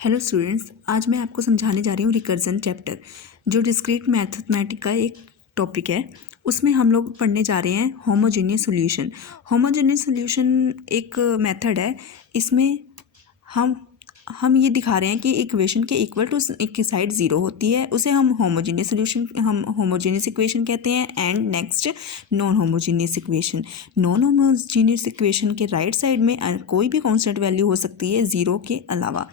Hello students, आज मैं आपको समझाने जा रही हूँ रिकर्जन चैप्टर, जो डिस्क्रीट मैथमेटिक्स का एक टॉपिक है। उसमें हम लोग पढ़ने जा रहे हैं होमोजेनियस सॉल्यूशन। होमोजेनियस सॉल्यूशन एक मेथड है। इसमें हम ये दिखा रहे हैं कि इक्वेशन के इक्वल टू एक की साइड ज़ीरो होती है, उसे हम होमोजेनियस इक्वेशन कहते हैं। And next non homogeneous equation. Non homogeneous equation के राइट साइड में कोई भी कांस्टेंट वैल्यू हो सकती है ज़ीरो के अलावा।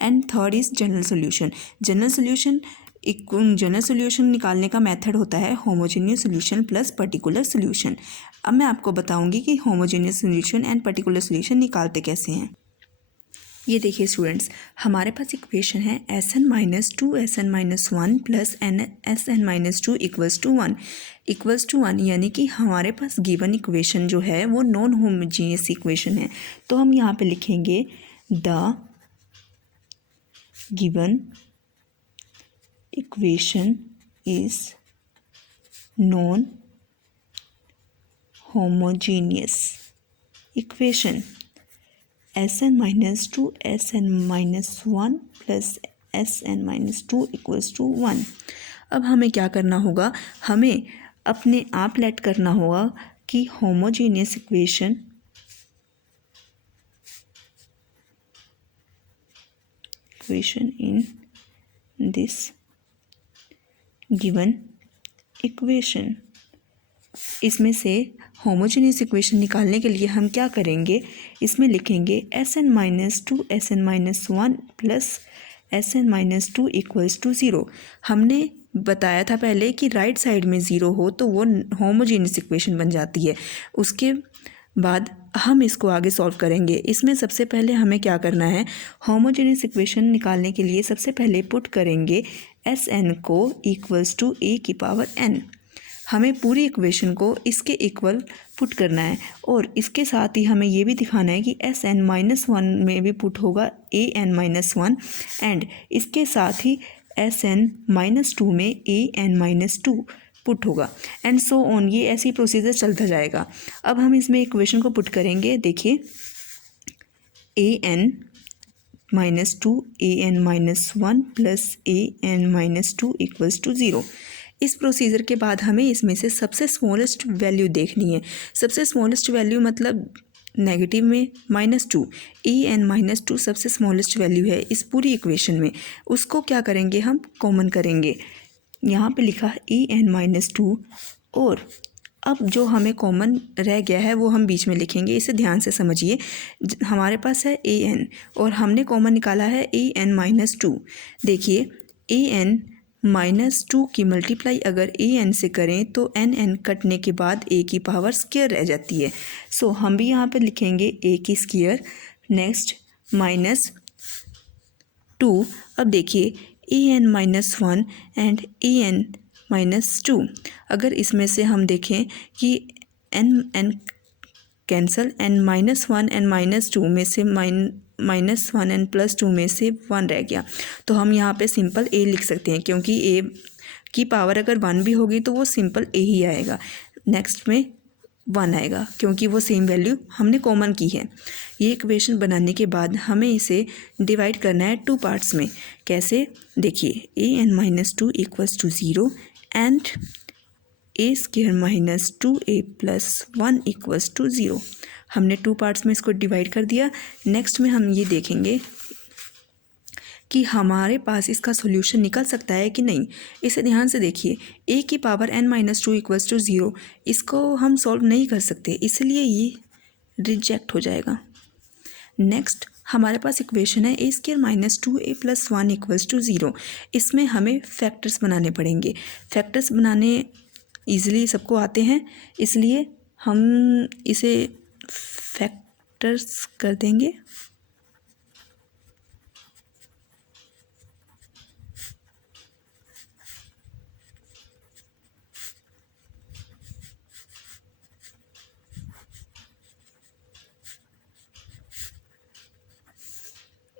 And third is general solution. General solution निकालने का मेथड होता है homogeneous solution plus particular solution. अब मैं आपको बताऊंगी कि homogeneous solution and particular solution निकालते कैसे हैं। ये देखिए स्टूडेंट्स, हमारे पास इक्वेशन है Sn-2 Sn-1 plus Sn-2 equals to 1 यानी कि हमारे पास गिवन इक्वेशन जो है वो नॉन होमोजेनियस इक्वेशन है। तो हम यहाँ पे लिखेंगे the given equation is non homogeneous equation. Sn-2 Sn-1 plus Sn-2 equals to 1। अब हमें क्या करना होगा, हमें अपने आप लेट करना होगा कि homogeneous equation in this given equation. इसमें से होमोजेनियस इक्वेशन निकालने के लिए हम क्या करेंगे, इसमें लिखेंगे Sn-2 Sn-1 plus Sn-2 equals to 0। हमने बताया था पहले कि राइट साइड में ज़ीरो हो तो वो होमोजेनियस इक्वेशन बन जाती है। उसके बाद हम इसको आगे सॉल्व करेंगे। इसमें सबसे पहले हमें क्या करना है, होमोजेनियस इक्वेशन निकालने के लिए सबसे पहले पुट करेंगे Sn को इक्वल्स टू a की पावर n। हमें पूरी इक्वेशन को इसके इक्वल पुट करना है और इसके साथ ही हमें ये भी दिखाना है कि Sn-1 में भी पुट होगा an-1 एंड इसके साथ ही Sn-2 में an-2 पुट होगा एंड सो ऑन। ये ऐसी प्रोसीजर चलता जाएगा। अब हम इसमें इक्वेशन को पुट करेंगे। देखिए an-2 an-1 plus an-2 equals to 0। इस प्रोसीजर के बाद हमें इसमें से सबसे स्मॉलेस्ट वैल्यू देखनी है। सबसे स्मॉलेस्ट वैल्यू मतलब नेगेटिव में -2, an-2 सबसे स्मॉलेस्ट वैल्यू है इस पूरी इक्वेशन में। उसको क्या करेंगे, हम कॉमन करेंगे। यहाँ पे लिखा an-2 और अब जो हमें कॉमन रह गया है वो हम बीच में लिखेंगे। इसे ध्यान से समझिए। हमारे पास है an और हमने कॉमन निकाला है an-2। देखिए an-2 की मल्टीप्लाई अगर an से करें तो n कटने के बाद a की पावर स्क्वायर रह जाती है। सो हम भी यहाँ पर लिखेंगे a की स्क्वायर नेक्स्ट -2। अब देखिए an-1 एंड an-2, अगर इसमें से हम देखें कि n कैंसल एंड -1 एंड -2 में से -1 एंड +2 में से 1 रह गया, तो हम यहाँ पे सिंपल a लिख सकते हैं क्योंकि a की पावर अगर 1 भी होगी तो वो सिंपल a ही आएगा। नेक्स्ट में 1 आएगा क्योंकि वो सेम वैल्यू हमने कॉमन की है। ये इक्वेशन बनाने के बाद हमें इसे डिवाइड करना है 2 पार्ट्स में। कैसे, देखिए an-2 equals to 0 and a² -2a + 1 equals to 0। हमने 2 पार्ट्स में इसको डिवाइड कर दिया। नेक्स्ट में हम ये देखेंगे कि हमारे पास इसका सॉल्यूशन निकल सकता है कि नहीं। इसे ध्यान से देखिए, a की पावर n-2 इक्वल्स टू 0, इसको हम सॉल्व नहीं कर सकते, इसलिए ये रिजेक्ट हो जाएगा। नेक्स्ट हमारे पास इक्वेशन है a² -2a + 1 इक्वल्स टू 0। इसमें हमें फैक्टर्स बनाने पड़ेंगे। फैक्टर्स बनाने ईज़िली सबको आते हैं, इसलिए हम इसे फैक्टर्स कर देंगे।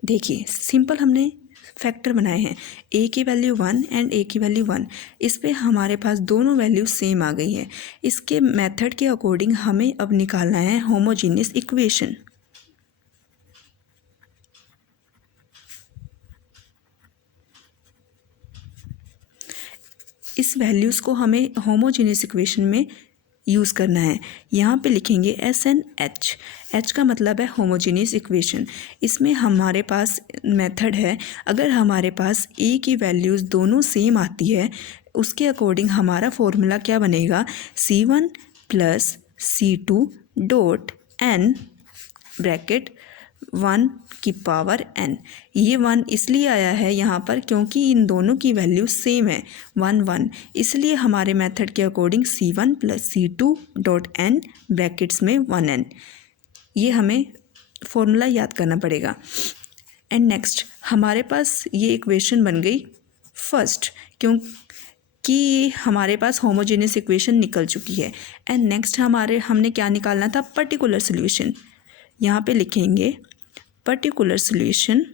देखिए सिंपल हमने फैक्टर बनाए हैं, a की वैल्यू 1 एंड a की वैल्यू 1। इस पे हमारे पास दोनों वैल्यू सेम आ गई है। इसके मेथड के अकॉर्डिंग हमें अब निकालना है होमोजेनियस इक्वेशन। इस वैल्यूज़ को हमें होमोजेनियस इक्वेशन में यूज़ करना है। यहाँ पे लिखेंगे SNH। H का मतलब है होमोजेनियस इक्वेशन। इसमें हमारे पास मेथड है, अगर हमारे पास A की वैल्यूज़ दोनों सेम आती है उसके अकॉर्डिंग हमारा फॉर्मूला क्या बनेगा, C1 plus C2 dot n bracket 1 की पावर n। ये 1 इसलिए आया है यहाँ पर क्योंकि इन दोनों की वैल्यू सेम है 1 1, इसलिए हमारे मेथड के according C1 plus C2 dot n brackets में 1n। ये हमें फॉर्मूला याद करना पड़ेगा। एंड नेक्स्ट हमारे पास ये इक्वेशन बन गई फर्स्ट, क्योंकि हमारे पास होमोजेनियस इक्वेशन निकल चुकी है। एंड नेक्स्ट हमने क्या निकालना था, पर्टिकुलर सोल्यूशन। यहाँ पे लिखेंगे पर्टिकुलर सोल्यूशन।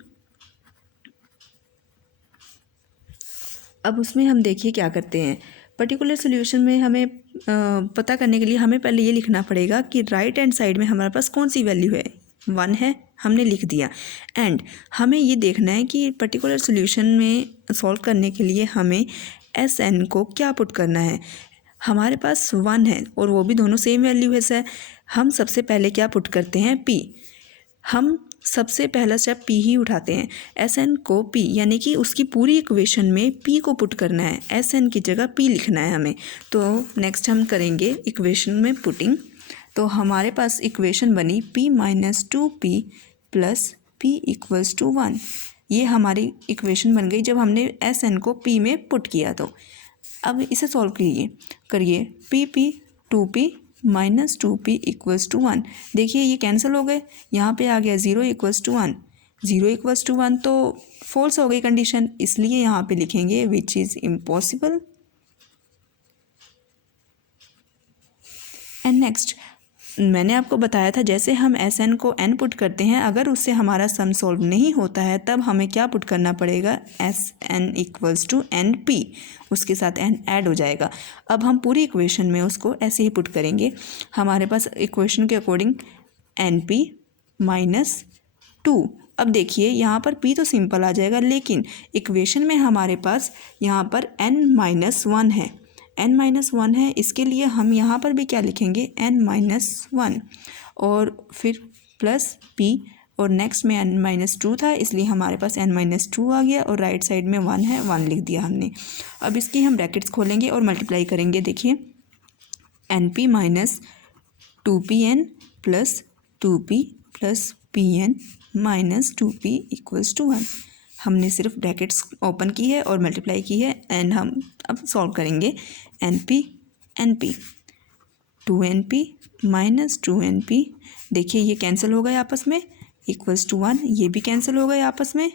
अब उसमें हम देखिए क्या करते हैं, पर्टिकुलर सोल्यूशन में हमें पता करने के लिए हमें पहले ये लिखना पड़ेगा कि राइट हैंड साइड में हमारे पास कौन सी वैल्यू है, 1 है, हमने लिख दिया। एंड हमें ये देखना है कि पर्टिकुलर सोल्यूशन में सॉल्व करने के लिए हमें SN को क्या पुट करना है। हमारे पास 1 है और वो भी दोनों सेम वैल्यू है सर। हम सबसे पहले क्या पुट करते हैं, P। हम सबसे पहला स्टेप P ही उठाते हैं। SN को P यानी कि उसकी पूरी इक्वेशन में P को पुट करना है, SN की जगह P लिखना है हमें। तो नेक्स्ट हम करेंगे इक्वेशन में पुटिंग। तो हमारे पास इक्वेशन बनी P minus 2P plus P equals to 1। ये हमारी इक्वेशन बन गई जब हमने SN को P में पुट किया। तो अब इसे सॉल्व करिए P 2P minus 2P equals to 1। देखिए ये कैंसिल हो गए, यहाँ पे आ गया 0 इक्वल्स टू 1। 0 इक्वल्स टू 1 तो फॉल्स हो गई कंडीशन, इसलिए यहाँ पे लिखेंगे which is impossible. And next मैंने आपको बताया था जैसे हम SN को n पुट करते हैं, अगर उससे हमारा सम सॉल्व नहीं होता है तब हमें क्या पुट करना पड़ेगा, SN इक्वल्स टू NP, उसके साथ n ऐड हो जाएगा। अब हम पूरी इक्वेशन में उसको ऐसे ही पुट करेंगे। हमारे पास इक्वेशन के अकॉर्डिंग NP माइनस 2। अब देखिए यहाँ पर P तो सिंपल आ जाएगा, लेकिन इक्वेशन में हमारे पास यहाँ पर n माइनस 1 है, n माइनस 1 है, इसके लिए हम यहाँ पर भी क्या लिखेंगे, n माइनस 1 और फिर प्लस P और नेक्स्ट में n माइनस 2 था, इसलिए हमारे पास n माइनस 2 आ गया और राइट साइड में 1 है, 1 लिख दिया हमने। अब इसकी हम ब्रैकेट्स खोलेंगे और मल्टीप्लाई करेंगे। देखिए NP minus 2PN plus 2P plus PN minus 2P equals to 1। हमने सिर्फ ब्रैकेट्स ओपन की है और मल्टीप्लाई की है। एंड हम अब सॉल्व करेंगे। NP 2NP माइनस 2NP, देखिए ये कैंसिल हो गए आपस में, इक्वल्स टू 1। ये भी कैंसिल हो गए आपस में,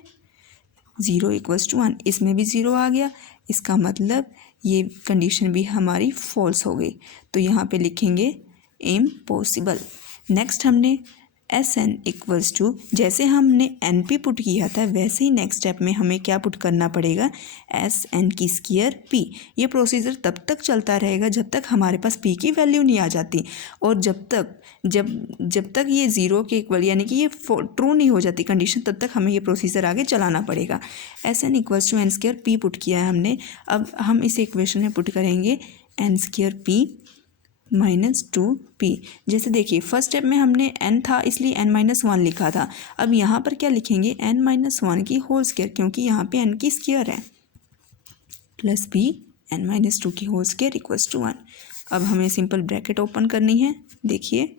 0 इक्वल्स टू 1, इसमें भी 0 आ गया। इसका मतलब ये कंडीशन भी हमारी फॉल्स हो गई, तो यहाँ पे लिखेंगे इम्पॉसिबल। नेक्स्ट हमने SN इक्वल्स टू, जैसे हमने NP पुट किया था वैसे ही नेक्स्ट स्टेप में हमें क्या पुट करना पड़ेगा, SN की स्क्वायर P। ये प्रोसीजर तब तक चलता रहेगा जब तक हमारे पास P की वैल्यू नहीं आ जाती, और जब तक ये 0 के इक्वल यानी कि ये ट्रू नहीं हो जाती कंडीशन, तब तक हमें ये प्रोसीजर आगे चलाना पड़ेगा। SN equals to n square P put किया है हमने। अब हम इस इक्वेशन में पुट करेंगे n square P minus 2P। जैसे देखिए फर्स्ट स्टेप में हमने n था इसलिए n माइनस 1 लिखा था। अब यहाँ पर क्या लिखेंगे, n माइनस 1 की होल स्क्वायर, क्योंकि यहाँ पे n की स्क्वायर है, प्लस P n माइनस 2 की होल स्क्वायर इक्वल्स टू 1। अब हमें सिंपल ब्रैकेट ओपन करनी है। देखिए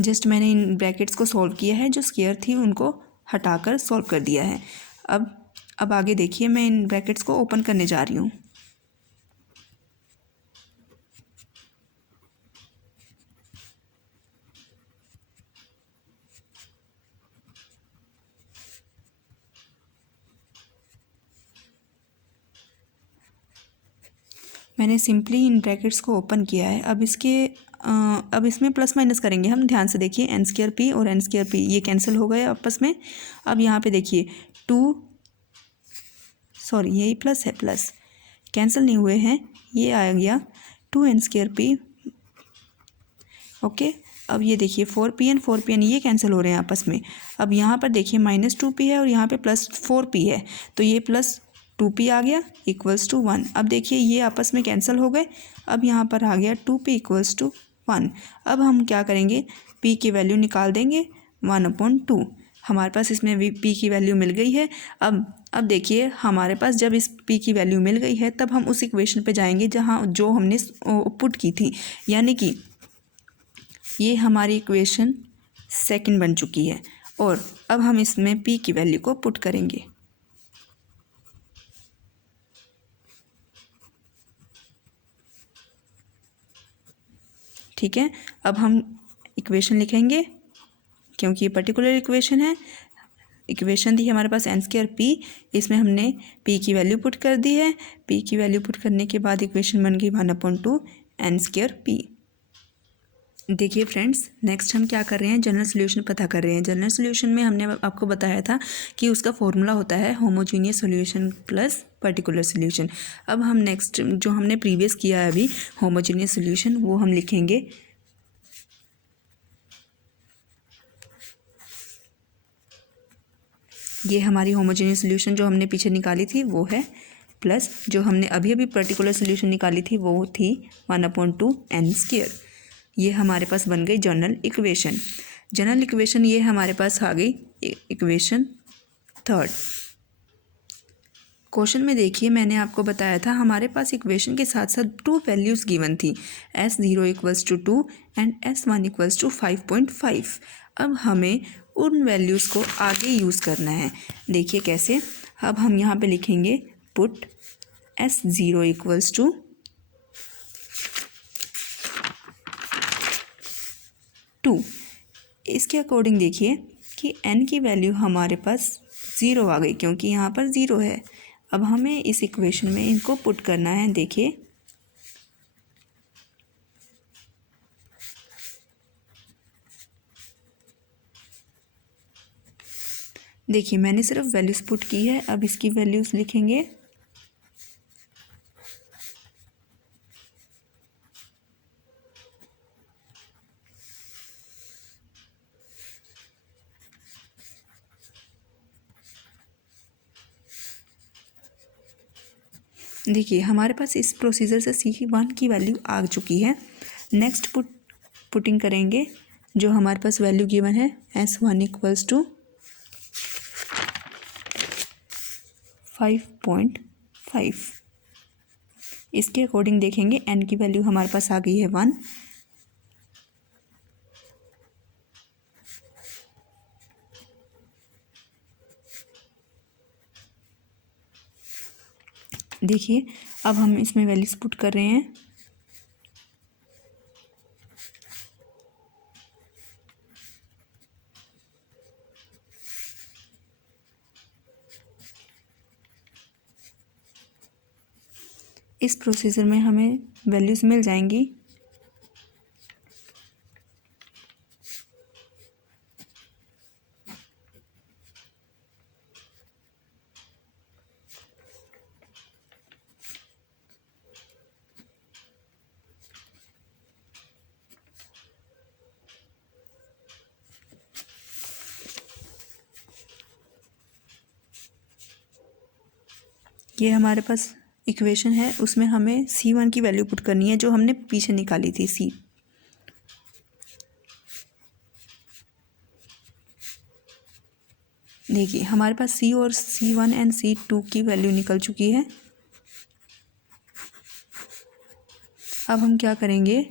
जस्ट मैंने इन ब्रैकेट्स को सॉल्व किया है, जो स्क्वायर थी उनको हटाकर सॉल्व कर दिया है। अब आगे देखिए मैं इन ब्रैकेट्स को ओपन करने जा रही हूँ। मैंने सिंपली इन ब्रैकेट्स को ओपन किया है। अब इसमें प्लस माइनस करेंगे हम, ध्यान से देखिए n स्क्वायर P और n स्क्वायर P ये कैंसिल हो गए आपस में। अब यहाँ पे देखिए यही प्लस है, प्लस कैंसिल नहीं हुए हैं, ये आ गया 2n स्क्वायर P। ओके, अब ये देखिए 4p एंड 4p ये कैंसिल हो रहे हैं आपस में। अब यहाँ पर देखिए -2p है और यहाँ पे +4p है, तो ये +2p आ गया इक्वल्स टू 1। अब देखिए ये आपस में कैंसिल हो गए। अब यहाँ पर आ गया 2p इक्वल्स टू 1। अब हम क्या करेंगे, p की वैल्यू निकाल देंगे 1/2। हमारे पास इसमें भी p की वैल्यू मिल गई है। अब देखिए हमारे पास जब इस p की वैल्यू मिल गई है तब हम उस इक्वेशन पे जाएंगे जो हमने पुट की थी, यानी कि ये हमारी इक्वेशन सेकंड बन चुकी है। और अब हम इसमें p की वैल्यू को पुट करेंगे। ठीक है, अब हम इक्वेशन लिखेंगे क्योंकि ये पर्टिकुलर इक्वेशन है। इक्वेशन थी हमारे पास n²p, इसमें हमने p की वैल्यू पुट कर दी है। p की वैल्यू पुट करने के बाद इक्वेशन बन गई 1/2 n²p। देखिए फ्रेंड्स, नेक्स्ट हम क्या कर रहे हैं, जनरल सॉल्यूशन पता कर रहे हैं। जनरल सॉल्यूशन में हमने आपको बताया था कि उसका फॉर्मूला होता है homogeneous solution plus particular solution. अब हम नेक्स्ट जो हमने प्रीवियस किया है अभी होमोजीनियस सॉल्यूशन, वो हम लिखेंगे। ये हमारी होमोजीनियस सॉल्यूशन जो हमने पीछे निकाली थी वो है, प्लस जो हमने अभी अभी पर्टिकुलर सॉल्यूशन निकाली थी वो थी 1/2 n²। ये हमारे पास बन गई जनरल इक्वेशन। जनरल इक्वेशन ये हमारे पास आ गई इक्वेशन थर्ड। क्वेश्चन में देखिए मैंने आपको बताया था हमारे पास इक्वेशन के साथ साथ 2 वैल्यूज़ गिवन थी, s0 equals to 2 and s1 equals to 5.5। अब हमें उन वैल्यूज़ को आगे यूज़ करना है। देखिए कैसे, अब हम यहाँ पे लिखेंगे पुट s0 इक्वल्स टू 2। इसके अकॉर्डिंग देखिए कि n की वैल्यू हमारे पास 0 आ गई क्योंकि यहाँ पर 0 है। अब हमें इस इक्वेशन में इनको पुट करना है। देखिए मैंने सिर्फ वैल्यूज़ पुट की है। अब इसकी वैल्यूज़ लिखेंगे। देखिए हमारे पास इस प्रोसीजर से C1 की वैल्यू आ चुकी है। नेक्स्ट पुटिंग करेंगे जो हमारे पास वैल्यू गिवन है S1 इक्वल्स टू 5.5। इसके अकॉर्डिंग देखेंगे n की वैल्यू हमारे पास आ गई है 1। देखिए अब हम इसमें वैल्यूज पुट कर रहे हैं। इस प्रोसीजर में हमें वैल्यूज मिल जाएंगी। ये हमारे पास इक्वेशन है, उसमें हमें C1 की वैल्यू पुट करनी है जो हमने पीछे निकाली थी C। देखिए हमारे पास C और C1 एंड C2 की वैल्यू निकल चुकी है। अब हम क्या करेंगे,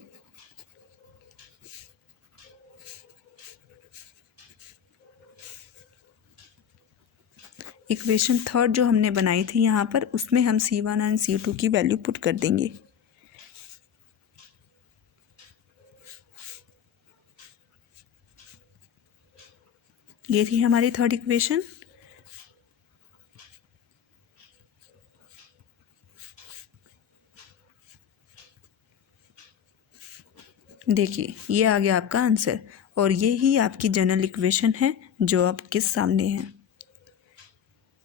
इक्वेशन थर्ड जो हमने बनाई थी यहाँ पर उसमें हम C1 एंड C2 की वैल्यू पुट कर देंगे। ये थी हमारी थर्ड इक्वेशन। देखिए ये आ गया आपका आंसर और ये ही आपकी जनरल इक्वेशन है जो आपके सामने है।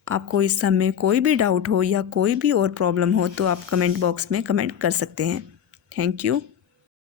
आपको इस सब में कोई भी डाउट हो या कोई भी और प्रॉब्लम हो तो आप कमेंट बॉक्स में कमेंट कर सकते हैं। Thank you.